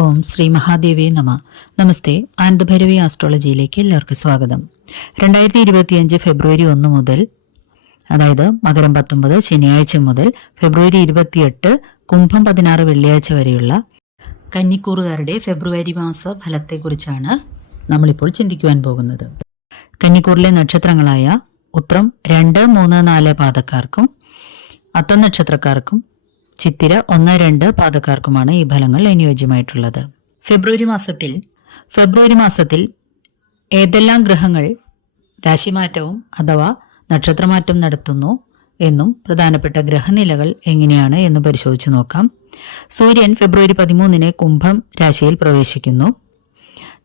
ഓം ശ്രീ മഹാദേവി നമ. നമസ്തേ. ആനന്ദഭൈരവി ആസ്ട്രോളജിയിലേക്ക് എല്ലാവർക്കും സ്വാഗതം. 2025 ഫെബ്രുവരി 1 മുതൽ, അതായത് മകരം 19 ശനിയാഴ്ച മുതൽ ഫെബ്രുവരി 28 കുംഭം 16 വെള്ളിയാഴ്ച വരെയുള്ള കന്നിക്കൂറുകാരുടെ ഫെബ്രുവരി മാസ ഫലത്തെക്കുറിച്ചാണ് നമ്മളിപ്പോൾ ചിന്തിക്കുവാൻ പോകുന്നത്. കന്നിക്കൂറിലെ നക്ഷത്രങ്ങളായ ഉത്രം 2, 3, 4 പാദക്കാർക്കും അത്തം നക്ഷത്രക്കാർക്കും ചിത്തിര 1, 2 പാദക്കാർക്കുമാണ് ഈ ഫലങ്ങൾ അനുയോജ്യമായിട്ടുള്ളത്. ഫെബ്രുവരി മാസത്തിൽ ഏതെല്ലാം ഗ്രഹങ്ങൾ രാശിമാറ്റവും അഥവാ നക്ഷത്രമാറ്റം നടത്തുന്നു എന്നും പ്രധാനപ്പെട്ട ഗ്രഹനിലകൾ എങ്ങനെയാണ് എന്ന് പരിശോധിച്ച് നോക്കാം. സൂര്യൻ ഫെബ്രുവരി 13 കുംഭം രാശിയിൽ പ്രവേശിക്കുന്നു.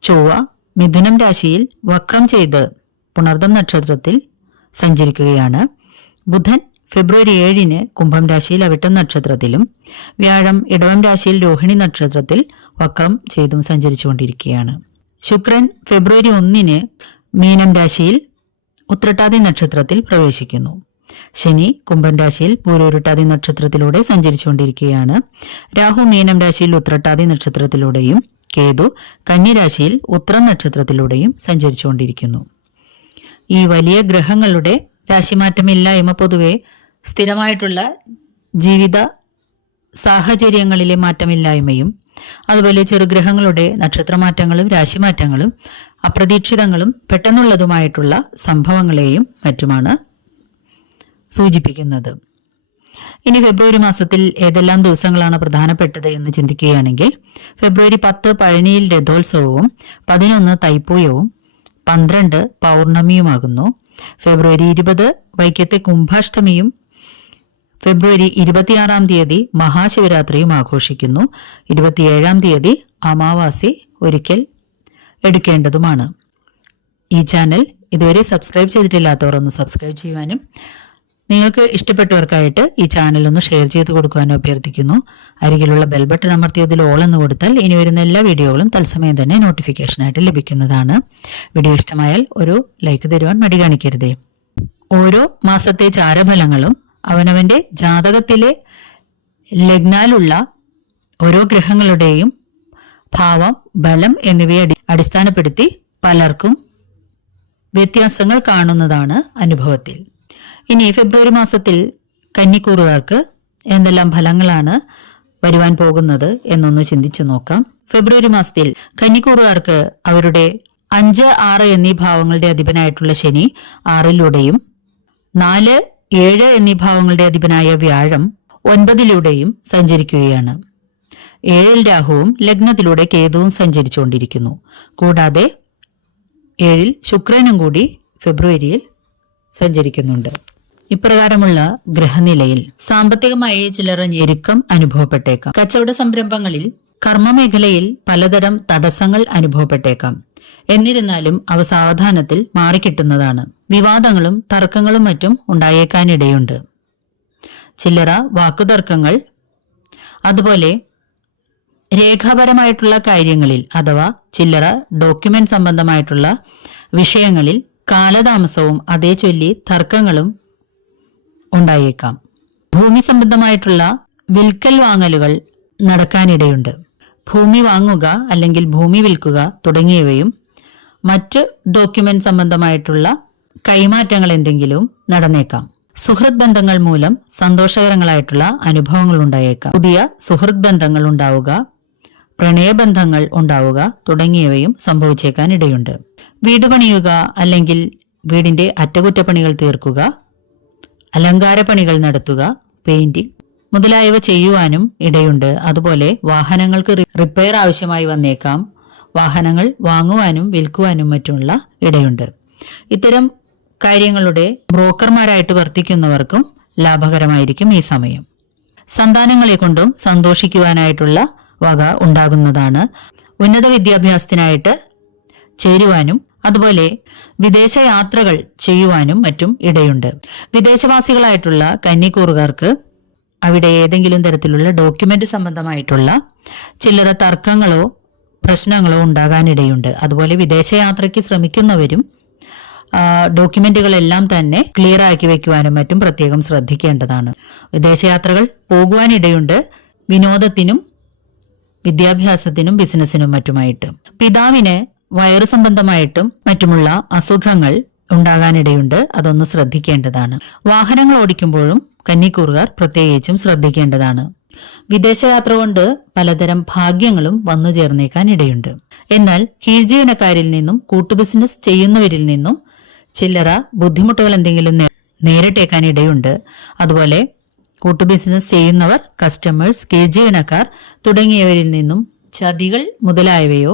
ചൊവ്വ മിഥുനം രാശിയിൽ വക്രം ചെയ്ത് പുണർദം നക്ഷത്രത്തിൽ സഞ്ചരിക്കുകയാണ്. ബുധൻ ഫെബ്രുവരി 7 കുംഭം രാശിയിൽ അവിട്ടം നക്ഷത്രത്തിലും വ്യാഴം ഇടവം രാശിയിൽ രോഹിണി നക്ഷത്രത്തിൽ വക്രം ചെയ്തും സഞ്ചരിച്ചുകൊണ്ടിരിക്കുകയാണ്. ശുക്രൻ ഫെബ്രുവരി 1 മീനം രാശിയിൽ ഉത്രട്ടാതി നക്ഷത്രത്തിൽ പ്രവേശിക്കുന്നു. ശനി കുംഭം രാശിയിൽ പൂരോരുട്ടാതി നക്ഷത്രത്തിലൂടെ സഞ്ചരിച്ചുകൊണ്ടിരിക്കുകയാണ്. രാഹു മീനം രാശിയിൽ ഉത്രട്ടാതി നക്ഷത്രത്തിലൂടെയും കേതു കന്യരാശിയിൽ ഉത്രം നക്ഷത്രത്തിലൂടെയും സഞ്ചരിച്ചുകൊണ്ടിരിക്കുന്നു. ഈ വലിയ ഗ്രഹങ്ങളുടെ രാശിമാറ്റമില്ലായ്മ പൊതുവെ സ്ഥിരമായിട്ടുള്ള ജീവിത സാഹചര്യങ്ങളിലെ മാറ്റമില്ലായ്മയും അതുപോലെ ചെറുഗ്രഹങ്ങളുടെ നക്ഷത്രമാറ്റങ്ങളും രാശിമാറ്റങ്ങളും അപ്രതീക്ഷിതങ്ങളും പെട്ടെന്നുള്ളതുമായിട്ടുള്ള സംഭവങ്ങളെയും മറ്റുമാണ് സൂചിപ്പിക്കുന്നത്. ഇനി ഫെബ്രുവരി മാസത്തിൽ ഏതെല്ലാം ദിവസങ്ങളാണ് പ്രധാനപ്പെട്ടത് എന്ന് ചിന്തിക്കുകയാണെങ്കിൽ ഫെബ്രുവരി 10 പഴനിയിൽ രഥോത്സവവും 11 തൈപ്പൂയവും 12 പൗർണമിയുമാകുന്നു. ഫെബ്രുവരി 20 വൈക്കത്തെ കുംഭാഷ്ടമിയും ഫെബ്രുവരി 26 മഹാശിവരാത്രിയും ആഘോഷിക്കുന്നു. 27 അമാവാസി ഒരിക്കൽ എടുക്കേണ്ടതുമാണ്. ഈ ചാനൽ ഇതുവരെ സബ്സ്ക്രൈബ് ചെയ്തിട്ടില്ലാത്തവർ ഒന്ന് സബ്സ്ക്രൈബ് ചെയ്യുവാനും നിങ്ങൾക്ക് ഇഷ്ടപ്പെട്ടവർക്കായിട്ട് ഈ ചാനൽ ഒന്ന് ഷെയർ ചെയ്ത് കൊടുക്കുവാനും അഭ്യർത്ഥിക്കുന്നു. അരികിലുള്ള ബെൽ ബട്ടൺ അമർത്തിയതിൽ ഓൾ എന്ന് കൊടുത്താൽ ഇനി വരുന്ന എല്ലാ വീഡിയോകളും തത്സമയം തന്നെ നോട്ടിഫിക്കേഷനായിട്ട് ലഭിക്കുന്നതാണ്. വീഡിയോ ഇഷ്ടമായാൽ ഒരു ലൈക്ക് തരുവാൻ മടി കാണിക്കരുതേ. ഓരോ മാസത്തെ ചാരഫലങ്ങളും അവനവന്റെ ജാതകത്തിലെ ലഗ്നാലുള്ള ഓരോ ഗ്രഹങ്ങളുടെയും ഭാവം, ബലം എന്നിവയെ അടിസ്ഥാനപ്പെടുത്തി പലർക്കും വ്യത്യാസങ്ങൾ കാണുന്നതാണ് അനുഭവത്തിൽ. ഇനി ഫെബ്രുവരി മാസത്തിൽ കന്നിക്കൂറുകാർക്ക് എന്തെല്ലാം ഫലങ്ങളാണ് വരുവാൻ പോകുന്നത് എന്നൊന്ന് ചിന്തിച്ചു നോക്കാം. ഫെബ്രുവരി മാസത്തിൽ കന്നിക്കൂറുകാർക്ക് അവരുടെ 5, 6 എന്നീ ഭാവങ്ങളുടെ അധിപനായിട്ടുള്ള ശനി 6-ലൂടെയും 4, 7 എന്നീ ഭാവങ്ങളുടെ അധിപനായ വ്യാഴം 9-ലൂടെയും സഞ്ചരിക്കുകയാണ്. 7-ൽ രാഹുവും ലഗ്നത്തിലൂടെ കേതുവും സഞ്ചരിച്ചുകൊണ്ടിരിക്കുന്നു. കൂടാതെ 7-ൽ ശുക്രനും കൂടി ഫെബ്രുവരിയിൽ സഞ്ചരിക്കുന്നുണ്ട്. ഇപ്രകാരമുള്ള ഗ്രഹനിലയിൽ സാമ്പത്തികമായി ചിലർ ഞെരുക്കം അനുഭവപ്പെട്ടേക്കാം. കച്ചവട സംരംഭങ്ങളിൽ, കർമ്മമേഖലയിൽ പലതരം തടസ്സങ്ങൾ അനുഭവപ്പെട്ടേക്കാം. എന്നിരുന്നാലും അവ സാവധാനത്തിൽ മാറിക്കിട്ടുന്നതാണ്. വിവാദങ്ങളും തർക്കങ്ങളും മറ്റും ഉണ്ടായേക്കാനിടയുണ്ട്. ചില്ലറ വാക്കുതർക്കങ്ങൾ, അതുപോലെ രേഖാപരമായിട്ടുള്ള കാര്യങ്ങളിൽ അഥവാ ചില്ലറ ഡോക്യുമെന്റ് സംബന്ധമായിട്ടുള്ള വിഷയങ്ങളിൽ കാലതാമസവും അതേ ചൊല്ലി തർക്കങ്ങളും ഉണ്ടായേക്കാം. ഭൂമി സംബന്ധമായിട്ടുള്ള വിൽക്കൽ വാങ്ങലുകൾ നടക്കാനിടയുണ്ട്. ഭൂമി വാങ്ങുക അല്ലെങ്കിൽ ഭൂമി വിൽക്കുക തുടങ്ങിയവയും മറ്റ് ഡോക്യുമെന്റ് സംബന്ധമായിട്ടുള്ള കൈമാറ്റങ്ങൾ എന്തെങ്കിലും നടന്നേക്കാം. സുഹൃത്ത് ബന്ധങ്ങൾ മൂലം സന്തോഷകരങ്ങളായിട്ടുള്ള അനുഭവങ്ങൾ ഉണ്ടായേക്കാം. പുതിയ സുഹൃത്ത് ബന്ധങ്ങൾ ഉണ്ടാവുക, പ്രണയബന്ധങ്ങൾ ഉണ്ടാവുക തുടങ്ങിയവയും സംഭവിച്ചേക്കാൻ ഇടയുണ്ട്. വീട് പണിയുക അല്ലെങ്കിൽ വീടിന്റെ അറ്റകുറ്റപ്പണികൾ തീർക്കുക, അലങ്കാരപ്പണികൾ നടത്തുക, പെയിന്റിംഗ് മുതലായവ ചെയ്യുവാനും ഇടയുണ്ട്. അതുപോലെ വാഹനങ്ങൾക്ക് റിപ്പയർ ആവശ്യമായി വന്നേക്കാം. വാഹനങ്ങൾ വാങ്ങുവാനും വിൽക്കുവാനും മറ്റുമുള്ള ഇടയുണ്ട്. ഇത്തരം കാര്യങ്ങളുടെ ബ്രോക്കർമാരായിട്ട് വർത്തിക്കുന്നവർക്കും ലാഭകരമായിരിക്കും ഈ സമയം. സന്താനങ്ങളെ കൊണ്ടും സന്തോഷിക്കുവാനായിട്ടുള്ള വക ഉണ്ടാകുന്നതാണ്. ഉന്നത വിദ്യാഭ്യാസത്തിനായിട്ട് ചേരുവാനും അതുപോലെ വിദേശ യാത്രകൾ ചെയ്യുവാനും മറ്റും ഇടയുണ്ട്. വിദേശവാസികളായിട്ടുള്ള കന്നിക്കൂറുകാർക്ക് അവിടെ ഏതെങ്കിലും തരത്തിലുള്ള ഡോക്യുമെന്റ് സംബന്ധമായിട്ടുള്ള ചില്ലറ തർക്കങ്ങളോ പ്രശ്നങ്ങളോ ഉണ്ടാകാനിടയുണ്ട്. അതുപോലെ വിദേശയാത്രയ്ക്ക് ശ്രമിക്കുന്നവരും ഡോക്യുമെന്റുകളെല്ലാം തന്നെ ക്ലിയർ ആക്കി വെക്കുവാനും മറ്റും പ്രത്യേകം ശ്രദ്ധിക്കേണ്ടതാണ്. വിദേശയാത്രകൾ പോകുവാനിടയുണ്ട്. വിനോദത്തിനും വിദ്യാഭ്യാസത്തിനും ബിസിനസിനും മറ്റുമായിട്ട്. പിതാവിന് വയറു സംബന്ധമായിട്ടും മറ്റുമുള്ള അസുഖങ്ങൾ ഉണ്ടാകാനിടയുണ്ട്. അതൊന്ന് ശ്രദ്ധിക്കേണ്ടതാണ്. വാഹനങ്ങൾ ഓടിക്കുമ്പോഴും കന്നിക്കൂറുകാർ പ്രത്യേകിച്ചും ശ്രദ്ധിക്കേണ്ടതാണ്. വിദേശയാത്ര കൊണ്ട് പലതരം ഭാഗ്യങ്ങളും വന്നു ചേർന്നേക്കാൻ ഇടയുണ്ട്. എന്നാൽ കീഴ്ജീവനക്കാരിൽ നിന്നും കൂട്ടുബിസിനസ് ചെയ്യുന്നവരിൽ നിന്നും ചില്ലറ ബുദ്ധിമുട്ടുകൾ എന്തെങ്കിലും നേരിട്ടേക്കാൻ ഇടയുണ്ട്. അതുപോലെ കൂട്ടുബിസിനസ് ചെയ്യുന്നവർ, കസ്റ്റമേഴ്സ്, കീഴ്ജീവനക്കാർ തുടങ്ങിയവരിൽ നിന്നും ചതികൾ മുതലായവയോ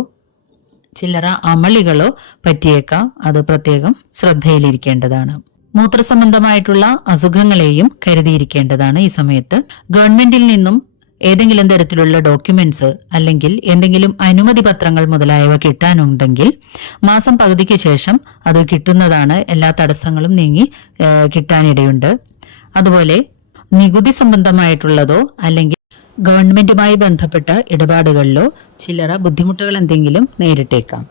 ചില്ലറ അമളികളോ പറ്റിയേക്കാം. അത് പ്രത്യേകം ശ്രദ്ധയിലിരിക്കേണ്ടതാണ്. മൂത്രസംബന്ധമായിട്ടുള്ള അസുഖങ്ങളെയും കരുതിയിരിക്കേണ്ടതാണ് ഈ സമയത്ത്. ഗവൺമെന്റിൽ നിന്നും ഏതെങ്കിലും തരത്തിലുള്ള ഡോക്യുമെന്റ്സ് അല്ലെങ്കിൽ എന്തെങ്കിലും അനുമതി പത്രങ്ങൾ മുതലായവ കിട്ടാനുണ്ടെങ്കിൽ മാസം പകുതിക്ക് ശേഷം അത് കിട്ടുന്നതാണ്. എല്ലാ തടസ്സങ്ങളും നീങ്ങി കിട്ടാനിടയുണ്ട്. അതുപോലെ നികുതി സംബന്ധമായിട്ടുള്ളതോ അല്ലെങ്കിൽ ഗവൺമെന്റുമായി ബന്ധപ്പെട്ട ഇടപാടുകളിലോ ചില്ലറ ബുദ്ധിമുട്ടുകൾ എന്തെങ്കിലും നേരിട്ടേക്കാം.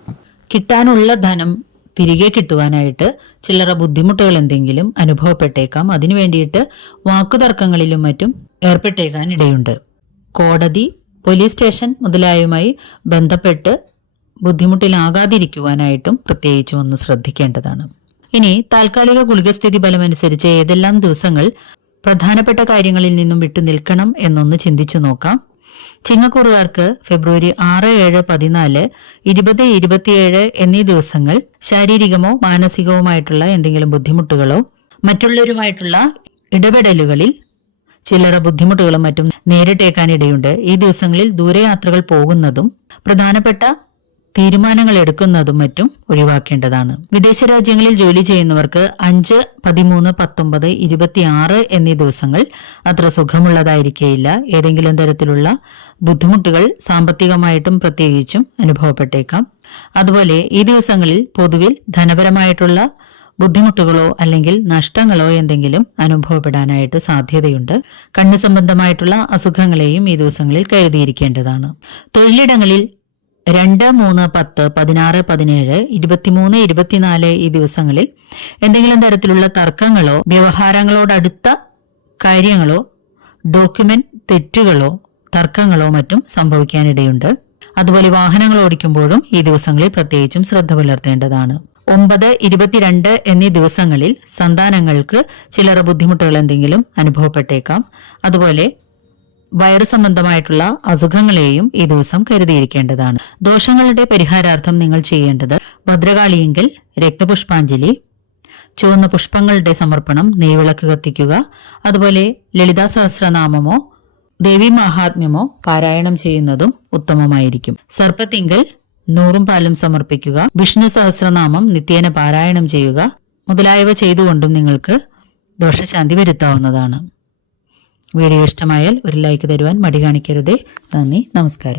കിട്ടാനുള്ള ധനം തിരികെ കിട്ടുവാനായിട്ട് ചില്ലറ ബുദ്ധിമുട്ടുകൾ എന്തെങ്കിലും അനുഭവപ്പെട്ടേക്കാം. അതിനു വേണ്ടിയിട്ട് വാക്കുതർക്കങ്ങളിലും മറ്റും ഏർപ്പെട്ടേക്കാൻ ഇടയുണ്ട്. കോടതി, പോലീസ് സ്റ്റേഷൻ മുതലായവയുമായി ബന്ധപ്പെട്ട് ബുദ്ധിമുട്ടിലാകാതിരിക്കുവാനായിട്ടും പ്രത്യേകിച്ചും ഒന്ന് ശ്രദ്ധിക്കേണ്ടതാണ്. ഇനി താൽക്കാലിക ഗുളികസ്ഥിതി ഫലമനുസരിച്ച് ഏതെല്ലാം ദിവസങ്ങൾ പ്രധാനപ്പെട്ട കാര്യങ്ങളിൽ നിന്നും വിട്ടു നിൽക്കണം എന്നൊന്ന് ചിന്തിച്ചു നോക്കാം. ചിങ്ങക്കൂറുകാർക്ക് ഫെബ്രുവരി 6, 7, 14, 20, 27 എന്നീ ദിവസങ്ങൾ ശാരീരികമോ മാനസികവുമായിട്ടുള്ള എന്തെങ്കിലും ബുദ്ധിമുട്ടുകളോ മറ്റുള്ളവരുമായിട്ടുള്ള ഇടപെടലുകളിൽ ചില്ലറ ബുദ്ധിമുട്ടുകളും മറ്റും നേരിട്ടേക്കാനിടയുണ്ട്. ഈ ദിവസങ്ങളിൽ ദൂരയാത്രകൾ പോകുന്നതും പ്രധാനപ്പെട്ട തീരുമാനങ്ങൾ എടുക്കുന്നതും മറ്റും ഒഴിവാക്കേണ്ടതാണ്. വിദേശ രാജ്യങ്ങളിൽ ജോലി ചെയ്യുന്നവർക്ക് 5, 13, 19, 26 എന്നീ ദിവസങ്ങൾ അത്ര സുഖമുള്ളതായിരിക്കുകയില്ല. ഏതെങ്കിലും തരത്തിലുള്ള ബുദ്ധിമുട്ടുകൾ സാമ്പത്തികമായിട്ടും പ്രത്യേകിച്ചും അനുഭവപ്പെട്ടേക്കാം. അതുപോലെ ഈ ദിവസങ്ങളിൽ പൊതുവിൽ ധനപരമായിട്ടുള്ള ബുദ്ധിമുട്ടുകളോ അല്ലെങ്കിൽ നഷ്ടങ്ങളോ എന്തെങ്കിലും അനുഭവപ്പെടാനായിട്ട് സാധ്യതയുണ്ട്. കണ്ണ് സംബന്ധമായിട്ടുള്ള അസുഖങ്ങളെയും ഈ ദിവസങ്ങളിൽ കരുതിയിരിക്കേണ്ടതാണ്. തൊഴിലിടങ്ങളിൽ 2, 3, 10, 16, 17, 23, 24 ഈ ദിവസങ്ങളിൽ എന്തെങ്കിലും തരത്തിലുള്ള തർക്കങ്ങളോ വ്യവഹാരങ്ങളോടടുത്ത കാര്യങ്ങളോ ഡോക്യുമെന്റ് തെറ്റുകളോ തർക്കങ്ങളോ മറ്റും സംഭവിക്കാനിടയുണ്ട്. അതുപോലെ വാഹനങ്ങൾ ഓടിക്കുമ്പോഴും ഈ ദിവസങ്ങളിൽ പ്രത്യേകിച്ചും ശ്രദ്ധ പുലർത്തേണ്ടതാണ്. 9, 22 എന്നീ ദിവസങ്ങളിൽ സന്താനങ്ങൾക്ക് ചില്ലറ ബുദ്ധിമുട്ടുകൾ എന്തെങ്കിലും അനുഭവപ്പെട്ടേക്കാം. അതുപോലെ വയറു സംബന്ധമായിട്ടുള്ള അസുഖങ്ങളെയും ഈ ദിവസം കരുതിയിരിക്കേണ്ടതാണ്. ദോഷങ്ങളുടെ പരിഹാരാർത്ഥം നിങ്ങൾ ചെയ്യേണ്ടത് ഭദ്രകാളിയെങ്കിൽ രക്തപുഷ്പാഞ്ജലി, ചുവന്ന പുഷ്പങ്ങളുടെ സമർപ്പണം, നെയ്വിളക്ക് കത്തിക്കുക, അതുപോലെ ലളിതാ സഹസ്രനാമമോ ദേവി മഹാത്മ്യമോ പാരായണം ചെയ്യുന്നതും ഉത്തമമായിരിക്കും. സർപ്പത്തിങ്കൽ 100 പാലും സമർപ്പിക്കുക, വിഷ്ണു സഹസ്രനാമം നിത്യേന പാരായണം ചെയ്യുക മുതലായവ ചെയ്തുകൊണ്ടും നിങ്ങൾക്ക് ദോഷശാന്തി വരുത്താവുന്നതാണ്. വീഡിയോ ഇഷ്ടമായാൽ ഒരു ലൈക്ക് തരുവാൻ മടി കാണിക്കരുതേ. നന്ദി, നമസ്കാരം.